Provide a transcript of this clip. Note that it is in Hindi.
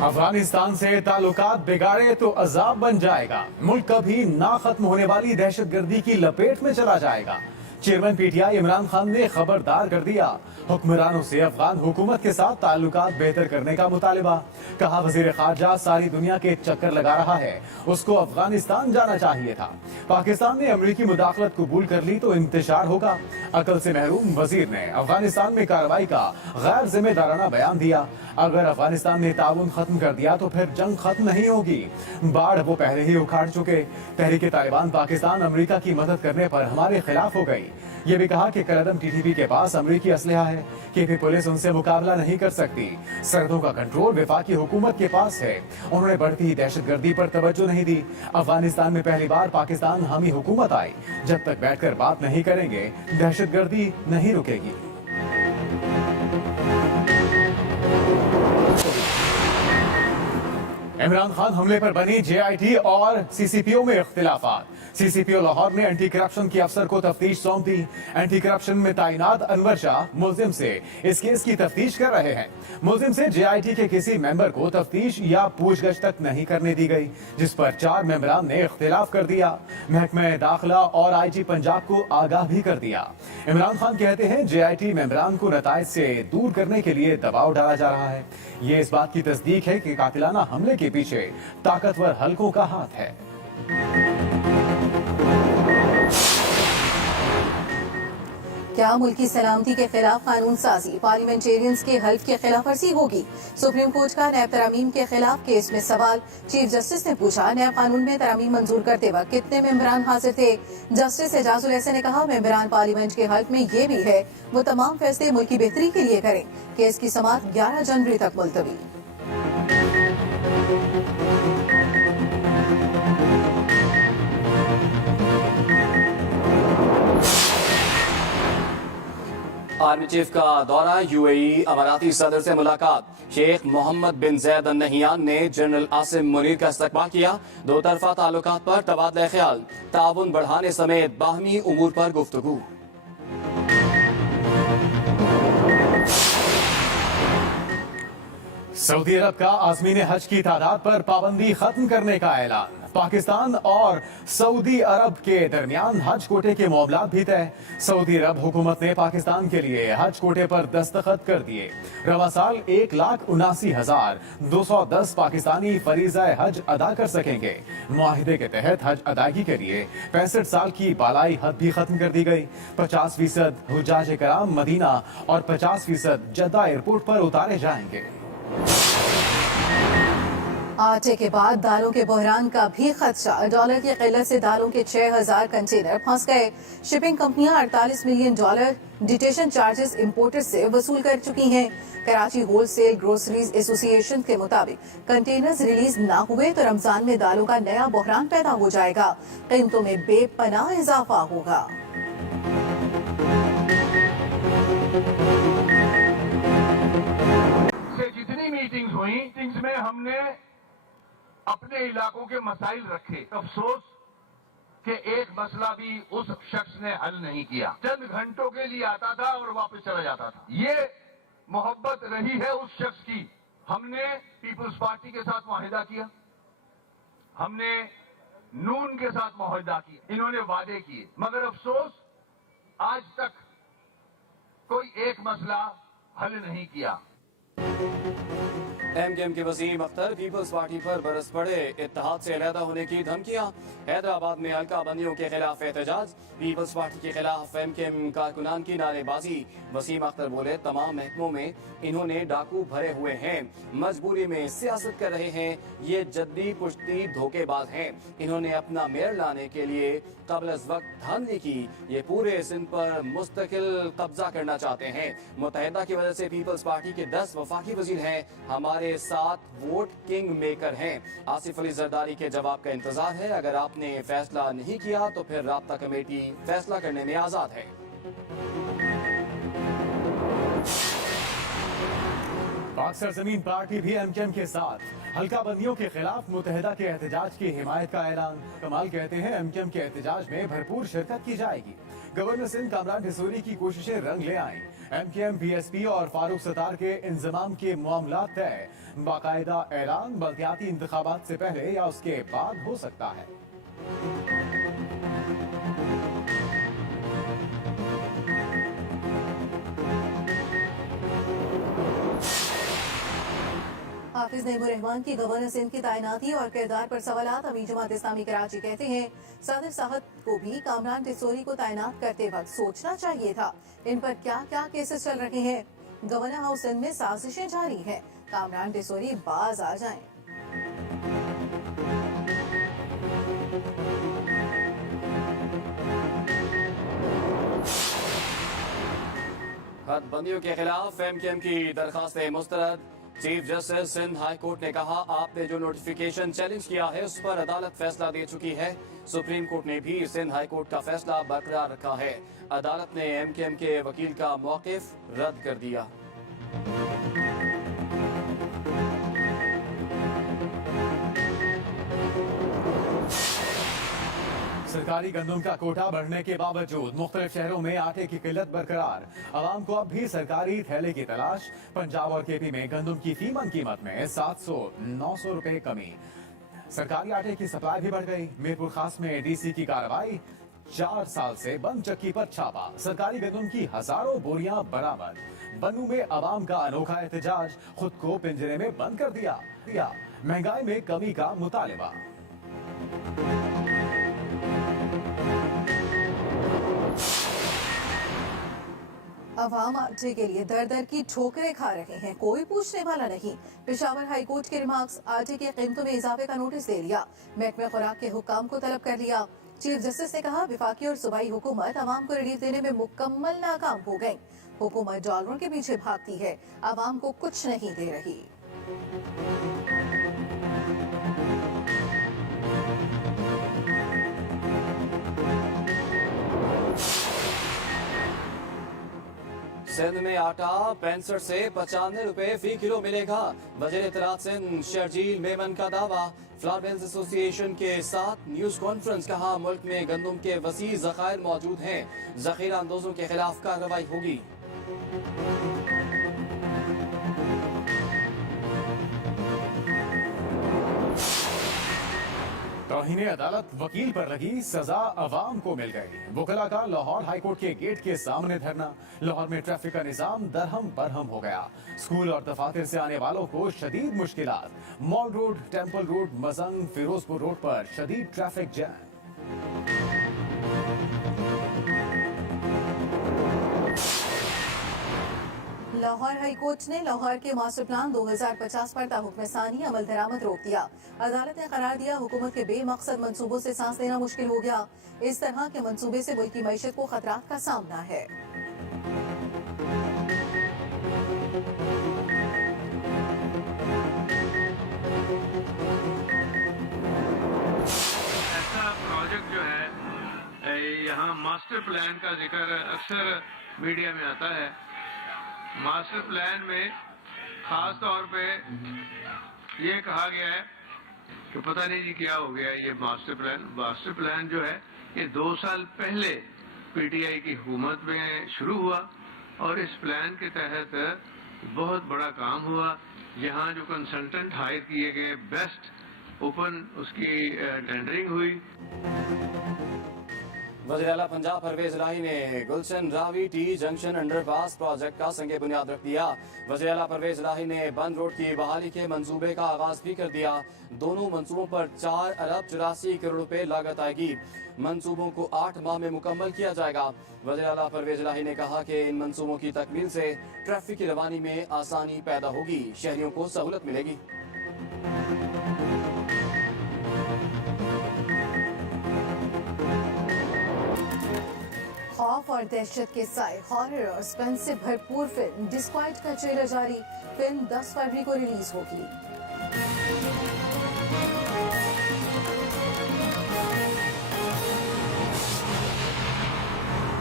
अफगानिस्तान से ताल्लुकात बिगाड़े तो अजाब बन जाएगा। मुल्क कभी ना खत्म होने वाली दहशतगर्दी की लपेट में चला जाएगा। चेयरमैन पीटीआई इमरान खान ने खबरदार कर दिया। हुक्मरानों से अफगान हुकूमत के साथ ताल्लुकात बेहतर करने का मुतालिबा। कहा वजीर खारजा सारी दुनिया के चक्कर लगा रहा है, उसको अफगानिस्तान जाना चाहिए था। पाकिस्तान ने अमरीकी मुदाखलत कबूल कर ली तो इंतशार होगा। अकल से महरूम वजीर ने अफगानिस्तान में कार्रवाई का गैर जिम्मेदाराना बयान दिया। अगर अफगानिस्तान ने ताउन खत्म कर दिया तो फिर जंग खत्म नहीं होगी। बाढ़ वो पहले ही उखाड़ चुके। तहरीक तालिबान पाकिस्तान अमेरिका की मदद करने पर हमारे खिलाफ हो गई। ये भी कहा कि कलदम टीटीपी के पास अमेरिकी असलहा है कि भी पुलिस उनसे मुकाबला नहीं कर सकती। सरहदों का कंट्रोल वफाकी हुकूमत के पास है। उन्होंने बढ़ती दहशतगर्दी पर तवज्जो नहीं दी। अफगानिस्तान में पहली बार पाकिस्तान हामी हुकूमत आई। जब तक बैठकर बात नहीं करेंगे दहशतगर्दी नहीं रुकेगी। इमरान खान हमले पर बनी जेआईटी और सीसीपीओ में इख्तिलाफात। सीसीपीओ लाहौर ने एंटी करप्शन के अफसर को तफ्तीश सौंप दी। एंटी करप्शन में तैनात अनवर शाह मुल्जिम से इस केस की तफ्तीश कर रहे हैं। मुल्जिम से जेआईटी के किसी मेंबर को तफ्तीश या पूछगछ तक नहीं करने दी गई, जिस पर 4 मेंबरान ने इख्तिलाफ कर दिया। महकमा दाखिला और आईजी पंजाब को आगाह भी कर दिया। इमरान खान कहते हैं जेआईटी मेंबरान को नताइज से दूर करने के लिए दबाव डाला जा रहा है। ये इस बात की तस्दीक है कि कातिलाना हमले के पीछे ताकतवर हलकों का हाथ है। क्या मुल्की सलामती के खिलाफ कानून साजी, पार्लियामेंटेरियंस के हल्फ की खिलाफ वर्जी होगी? सुप्रीम कोर्ट का नैब तरामीम के खिलाफ केस में सवाल। चीफ जस्टिस ने पूछा, नैब कानून में तरामीम मंजूर करते वक्त कितने मेंबरान हाजिर थे? जस्टिस एजाजुल हसन ने कहा, मेंबरान पार्लियामेंट के हल्फ में ये भी है वो तमाम फैसले मुल्क की बेहतरी के लिए करें। केस की समाअत 11 जनवरी तक मुलतवी। आर्मी चीफ का दौरा, यूएई अमाराती सदर से मुलाकात। शेख मोहम्मद बिन जैद अल नहियान ने जनरल आसिम मुनीर का इस्तकबाल किया। दो तरफा ताल्लुकात पर तबादला ख्याल, ताउन बढ़ाने समेत बाहमी उमूर पर गुफ्तगू। सऊदी अरब का आज़मीन हज की तादाद पर पाबंदी खत्म करने का ऐलान। पाकिस्तान और सऊदी अरब के दरमियान हज कोटे के मामलात भी तय। सऊदी अरब हुकूमत ने पाकिस्तान के लिए हज कोटे पर दस्तखत कर दिए। रवा साल 1,79,210 पाकिस्तानी फरीज़ा हज अदा कर सकेंगे। मुआहिदे के तहत हज अदायगी के लिए 65 साल की बालाई हद भी खत्म कर दी गई। 50% हुज्जाज कराम मदीना और 50% जद्दा एयरपोर्ट पर उतारे जाएंगे। आटे के बाद दालों के बहरान का भी खदशा। डॉलर की किल्लत से दालों के 6,000 कंटेनर फंस गए। शिपिंग कंपनियां 48 मिलियन डॉलर डिटेशन चार्जेस इंपोर्टर से वसूल कर चुकी हैं। कराची होलसेल ग्रोसरीज एसोसिएशन के मुताबिक कंटेनर्स रिलीज ना हुए तो रमजान में दालों का नया बहरान पैदा हो जाएगा। कीमतों में बेपनाह इजाफा होगा। जितनी मीटिंग्स हुई, मीटिंग्स में हमने अपने इलाकों के मसाइल रखे। अफसोस कि एक मसला भी उस शख्स ने हल नहीं किया। चंद घंटों के लिए आता था और वापस चला जाता था। ये मोहब्बत रही है उस शख्स की। हमने पीपल्स पार्टी के साथ मुआहिदा किया, हमने नून के साथ मुआहिदा किया, इन्होंने वादे किए, मगर अफसोस आज तक कोई एक मसला हल नहीं किया। एमकेएम के वसीम अख्तर पीपल्स पार्टी पर बरस पड़े। इत्तेहाद से अलहदा होने की धमकियां। हैदराबाद में हल्का बंदियों के खिलाफ एहतजाज। पीपल्स पार्टी के खिलाफ एमकेएम कारकुनान की नारेबाजी। वसीम अख्तर बोले, तमाम महकमों में इन्होंने डाकू भरे हुए हैं, मजबूरी में सियासत कर रहे हैं। ये जद्दी पुश्ती धोखेबाज हैं। इन्होंने अपना मेयर लाने के लिए कबल अज वक्त धांधली की। ये पूरे सिंध पर मुस्तकिल कब्जा करना चाहते हैं। मुत्तहिदा की वजह से पीपल्स पार्टी के 10 वफाकी वजीर हैं। हमारे साथ वोट किंग मेकर हैं। आसिफ अली जरदारी के जवाब का इंतजार है। अगर आपने फैसला नहीं किया तो फिर राब्ता कमेटी फैसला करने में आजाद है। पाक सरजमीन पार्टी भी एमकेएम के साथ हल्का बंदियों के खिलाफ मुत्तहिदा के एहतजाज की हिमायत का ऐलान। कमाल कहते हैं एमकेएम के एहतजाज में भरपूर शिरकत की जाएगी। गवर्नर सिंध कामरान ढिसोरी की कोशिशें रंग ले आईं। एमकेएम, बीएसपी और फारूक सत्तार के इंजमाम के मामला तय। बाकायदा ऐलान बल्दियाती इंतखाबात से पहले या उसके बाद हो सकता है। हाफिज नईमुर-रहमान की गवर्नर सिंध की तैनाती और किरदार पर सवालात। अमीर जमात इस्लामी कराची कहते हैं सदर साहब को भी कामरान ढिसोरी को तैनात करते वक्त सोचना चाहिए था इन पर क्या क्या केसेस चल रहे हैं। गवर्नर हाउस सिंध में साजिशें जारी हैं, कामरान ढिसोरी बाज आ जाएं। हदबंदियों के खिलाफ एमकेएम की दरखास्त मुस्तरद। Chief justice Sindh high court ने कहा आपने जो नोटिफिकेशन चैलेंज किया है उस पर अदालत फैसला दे चुकी है। सुप्रीम कोर्ट ने भी सिंध हाई कोर्ट का फैसला बरकरार रखा है। अदालत ने एमकेएम के वकील का मौकिफ रद्द कर दिया। सरकारी गंदम का कोटा बढ़ने के बावजूद मुख्तलिफ शहरों में आटे की किल्लत बरकरार। आवाम को अब भी सरकारी थैले की तलाश। पंजाब और केपी में गंदम की फीमन कीमत में 700-900 रुपए कमी। सरकारी आटे की सप्लाई भी बढ़ गई। मीरपुर खास में डीसी की कार्रवाई। 4 साल से बंद चक्की पर छापा। सरकारी गंदम की हजारों बोरियां बरामद। बनू में आवाम का अनोखा एहतजाज। खुद को पिंजरे में बंद कर दिया। महंगाई में कमी का मुतालिबा। अवाम आटे के लिए दर दर की ठोकरें खा रहे हैं, कोई पूछने वाला नहीं। पेशावर हाई कोर्ट के रिमार्क्स, आटे की कीमतों में इजाफे का नोटिस दे लिया। महकमे खुराक के हुक्काम को तलब कर लिया। चीफ जस्टिस ने कहा विफाकी और सूबाई हुकूमत अवाम को रिलीफ देने में मुकम्मल नाकाम हो गई। हुकूमत डॉलरों के पीछे भागती है, अवाम को कुछ नहीं दे रही। सिंध में आटा 65 से 95 रुपए फी किलो मिलेगा। वज़ीर इत्तलात सिंध शर्जील मेमन का दावा। फ्लावर मिल्स एसोसिएशन के साथ न्यूज कॉन्फ्रेंस, कहा मुल्क में गंदम के वसी ज़खायर मौजूद हैं, ज़ख़ीरा अंदोजों के खिलाफ कार्रवाई होगी। तौहीन अदालत वकील पर लगी सजा अवाम को मिल गई। वकला का लाहौर हाईकोर्ट के गेट के सामने धरना। लाहौर में ट्रैफिक का निजाम दरहम बरहम हो गया। स्कूल और दफातर से आने वालों को शदीद मुश्किलात। Mall road, temple road, Mozang, Ferozepur road पर शदीद traffic jam. Lahore high court ने लाहौर के मास्टर प्लान 2050 पर ताहुक्म सानी अमल दरामद रोक दिया। अदालत ने करार दिया हुकूमत के बेमकसद मंसूबों से सांस लेना मुश्किल हो गया। इस तरह के मंसूबे से मुल्क की मईशत को खतरात का सामना है। ऐसा प्रोजेक्ट जो है यहाँ मास्टर प्लान का जिक्र अक्सर मीडिया में आता है। मास्टर प्लान में खास तौर पे ये कहा गया है कि पता नहीं जी क्या हो गया ये मास्टर प्लान जो है ये 2 साल पहले पीटीआई की हुकूमत में शुरू हुआ और इस प्लान के तहत बहुत बड़ा काम हुआ। यहाँ जो कंसल्टेंट हायर किए गए बेस्ट ओपन उसकी टेंडरिंग हुई। वज़ीर आला पंजाब परवेज इलाही ने Gulshan Ravi T junction underpass project का संगे बुनियाद रख दिया। वज़ीर आला परवेज इलाही ने बंद रोड की बहाली के मंसूबे का आगाज भी कर दिया। दोनों मंसूबों पर 4 अरब 84 करोड़ रुपए लागत आएगी। मंसूबों को 8 माह में मुकम्मल किया जाएगा। वज़ीर आला परवेज इलाही ने कहा कि इन मंसूबों की तकमील से ट्रैफिक की रवानी में आसानी पैदा होगी, शहरियों को सहूलत मिलेगी। खौफ और दहशत के साए हॉरर और सस्पेंस से भरपूर फिल्म डिस्क्वाइट का ट्रेलर जारी। फिल्म 10 फरवरी को रिलीज होगी।